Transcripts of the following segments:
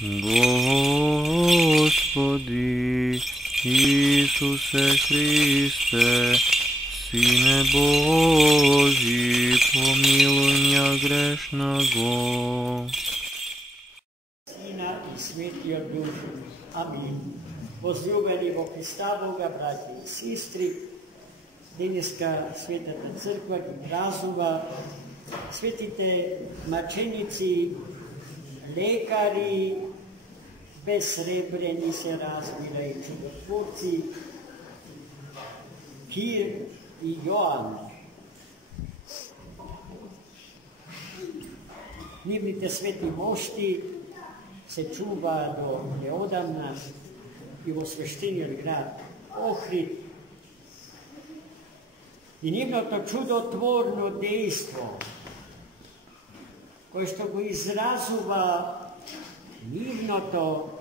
Господи Исусе Христе, Сине Божий, помилуй меня грешного. Сина и Светия Душу. Амин. Возлюбени во Христа Бога, братья и сестри, денеска Светата Църква ги празнува светите мъченици, лекари, безсребрени се разбира и чудотворци, Кир и Йоан. Нивните свети мощи се чува до неодамна и во свещениот град Охрид. И нивното чудотворно действо, кој што го изразува нивното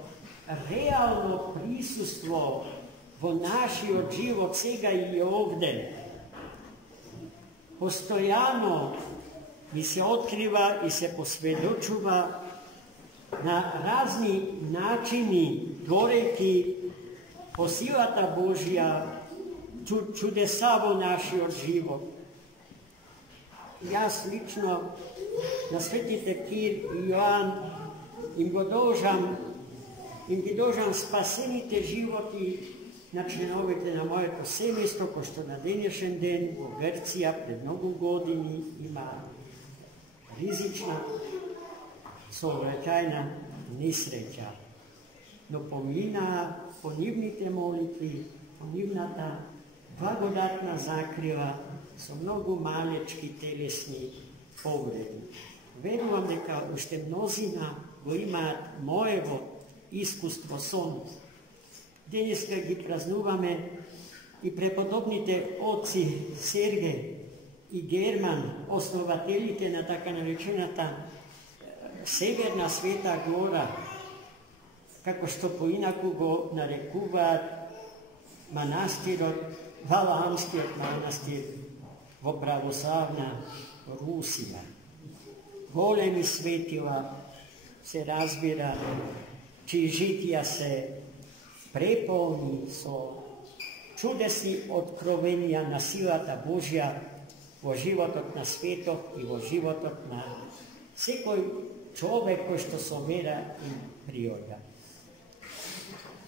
реално присуство во нашиот живот сега и овде, постојано ми се открива и се посведочува на разни начини, творејќи по силата Божја чудеса во нашиот живот. Јас лично на светите Кир и Јоан им ги должам спасените животи на членовите на моето семејство, кој што на денешен ден во Грција пред многу години има ризична сообраќајна несреќа. Но поминаа по нивните молитви, по нивната благодатна закрива со многу малечки телесни повреди. Верувам дека уште мнозина го имаат моево искуство сон. Денеска ги празнуваме и преподобните отци Серге и Герман, основателите на така наречената Северна Света Гора, како што поинаку го нарекуваат манастирот, Валаамскиот манастир во православна Русија. Големи светила се разбира, чии житија се преполни со чудесни откровенија на силата Божја во животот на светот и во животот на секој човек кој што со вера и приоѓа.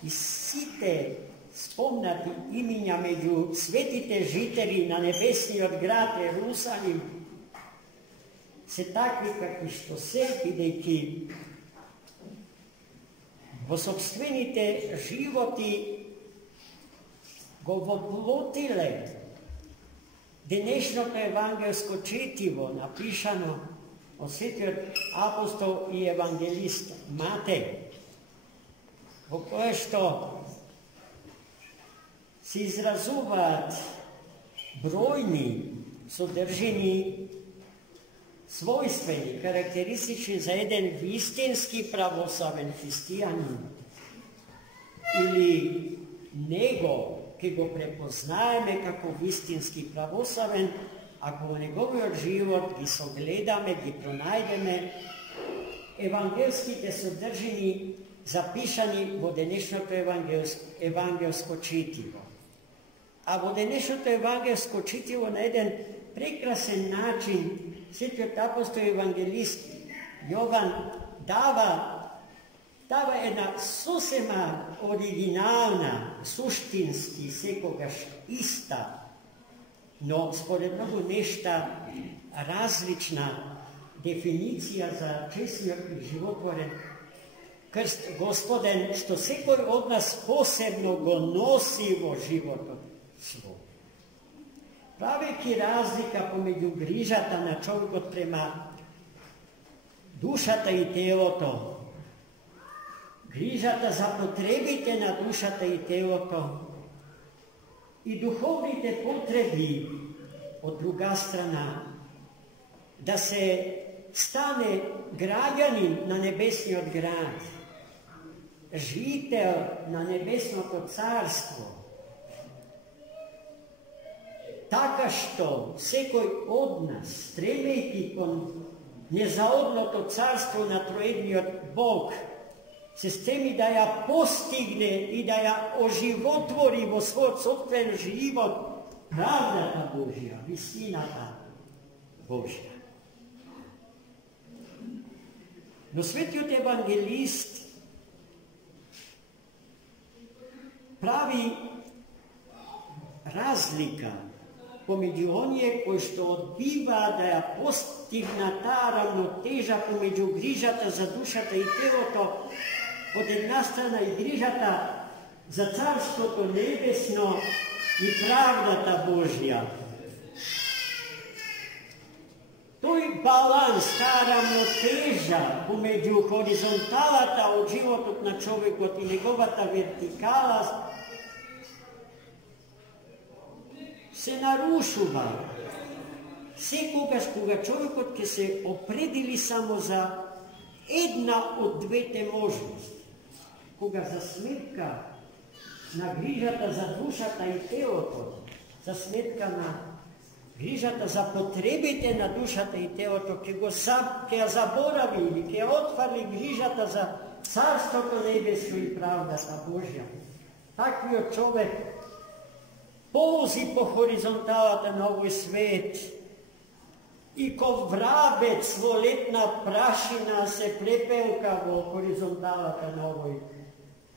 И сите спомнати имиња меѓу светите жители на небесниот град Ерусалим се такви какви што се, бидејќи во собствените животи го воплотиле денешното евангелско четиво, напишано од светиот апостол и евангелист Матеј, во кое што се изразуваат бројни содржини својствени, карактеристични за еден вистински православен христијанин, или него ќе го препознаеме како вистински православен, ако во неговиот живот ги согледаме, ги пронајдеме евангелските содржини запишани во денешното евангелско четиво. А во денешното евангелско четиво на еден прекрасен начин светиот апостол евангелист Јован дава една сосема оригинална, суштински, секогаш иста, но според многу нешта различна дефиниција за честниот и животворен крст Господен, што секој од нас посебно го носи во животот свој. Правејќи разлика помеѓу грижата на човекот према душата и телото, грижата за потребите на душата и телото и духовните потреби, од друга страна, да се стане граѓанин на небесниот град, жител на небесното царство, така што секој од нас, стремејќи кон незаодното царство на троедниот Бог, se stremi da ja postigne i da ja oživotvori vo svoj sopstven život pravda ta Božja, visina ta Božja. No Sveti evangelist pravi razlika pomeđu onije koji što odbiva da je postigna ta ravnoteža pomeđu grižata za dušata i teloto od jedna strana i grižata za carstvo to nebesno i pravda ta Božja. To je balans, ta ravnoteža pomeđu horizontalata od životog na čovjeku i njegovata vertikala se narušuva. Koga čovjek ki se opredili samo za jedna od dvete možnosti, koga za smetka na grižata za dušata i teloto, za smetka na grižata za potrebite na dušata i teloto, ki ga zaboravili, ki ga otvarili grižata za carstvo to nebesko i pravda ta Božja. Takvi od čovjek polzi po horizontalata na ovoj svet i ko vrabec svoletna prašina se prepevka vo horizontalata na ovoj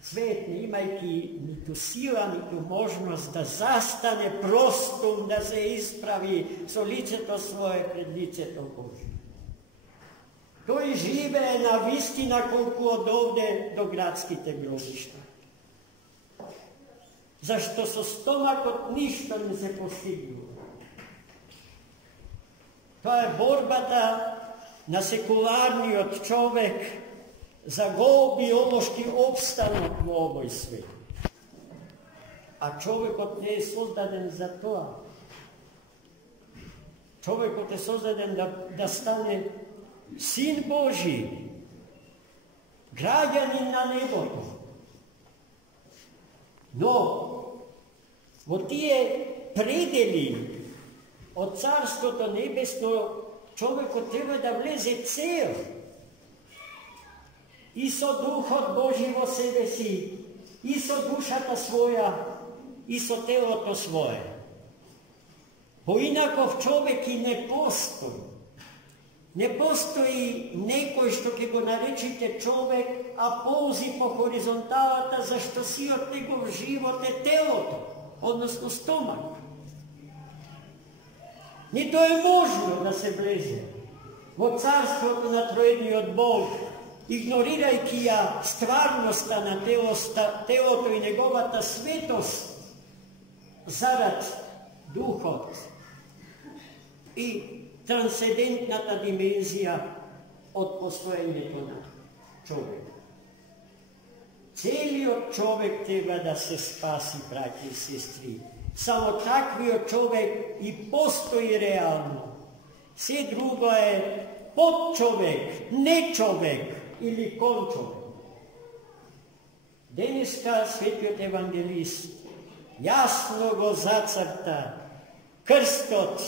svet, ne imajki ni tu sila, ni tu možnost da zastane prostum, da se ispravi so lice to svoje pred lice to Božje. To i žive na vistina koliko od ovde do gradskite grobišta. Zašto so stomak od ništa ne se postignu. To je borbata na sekularni od čovek za gol biološki opstanak u ovoj svetu. A čovjek od ne je sozdaden za to. Čovjek od je sozdaden da stane sin Božji, građanin na nebo. No, od tije predeli od carstvo do nebesno čovjeku treba da vleze cel. Iso duh od Božji vo sebe si, iso dušata svoja, iso telo to svoje. Bo inakov čovjek i ne postoji. Ne postoji nekoj što ke go narečite čovjek, a polzi po horizontalata zašto si od njegov život je telo, odnosno stomak. Ni to je možno da se vleze. Vo carstvo na trojedni od Boga, ignorirajki ja stvarnosta na teloto i njegovata svetost zarad duhot i transcendentna ta dimenzija od posvojenja na čovjeka. Cijeli od čovjek treba da se spasi, braći i sestri. Samo takvi od čovjek i postoji realno. Sve drugo je podčovjek, ne čovjek ili končovjek. Deneska Sveti evangelist jasno go zacrta krstot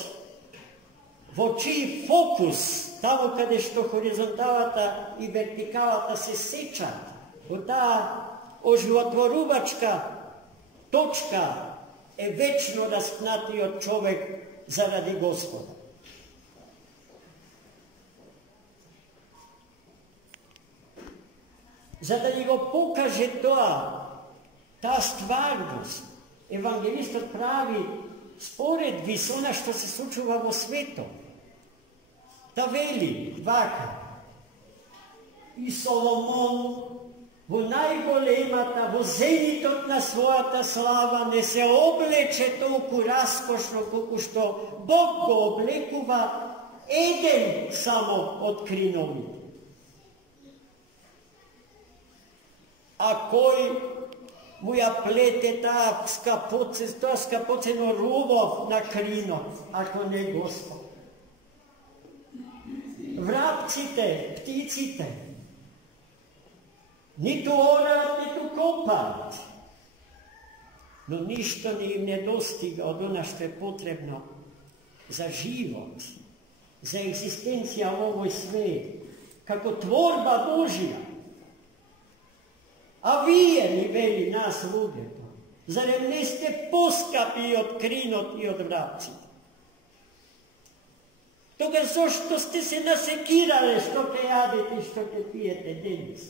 vo čiji fokus, tamo kada što horizontalata i vertikalata se seča, od ta oživotvoruvačka točka je večno raspnatio čovjek zaradi Gospoda. Za da njego pokaže ta stvarnost, evangelist pravi sporedbi s ona što se slučuva vo svetom. Da veli, vaka, i Solomon vo najgolemata, vo zenitotna svojata slava ne se obleče toliko raskošno koliko što Bog go oblekuva Eden samo od krinovi. A koji mu ja plete ta skapoceno ruvov na krino, ako ne Gospod. Vrapcite, pticite, ni tu orat, ni tu kopat, no ništa ni im ne dostiga od ona što je potrebno za život, za egzistencija u ovoj svijetu, kako tvorba Božja. nas ľudia. Zarem ne ste poskapi od krinot i od vrapcita. Toga zašto ste se nasekirali što ke jadete i što ke pijete danas.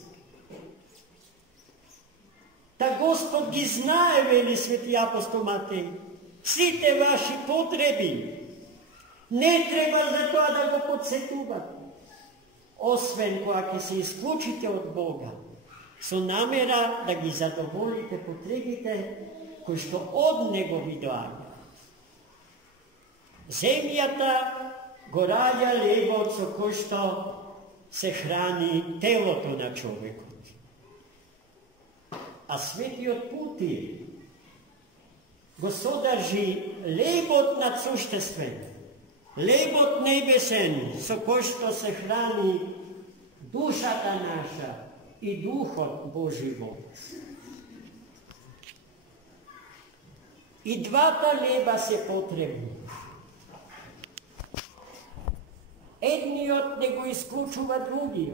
Ta Gospod gi znaje, veli sveti apostol Matej, svi te vaši potrebi. Ne treba za to da go podsetuvate. Osven ako se isključite od Boga, so namera da gi zadovoljite potrebite koji što od Него vi doanja. Zemljata go rađa lebovco koji što se hrani teloto na čovjeku. A sveti otputi go sodrži lebot nad suštestven, lebot nebesen, so koji što se hrani dušata naša i duhom Božjim. I dva ta leba se potrebni. Jedni od Него isključuva drugi,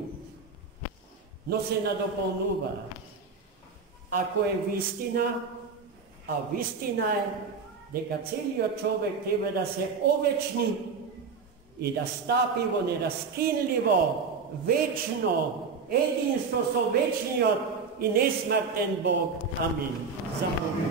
no se nadopolnuva. Ako je vistina, a vistina je дека целиот човек треба да се овечни и да стапи во нераскинливо, вечно единство со вечниот и несмртен Бог. Амин. Заповедам.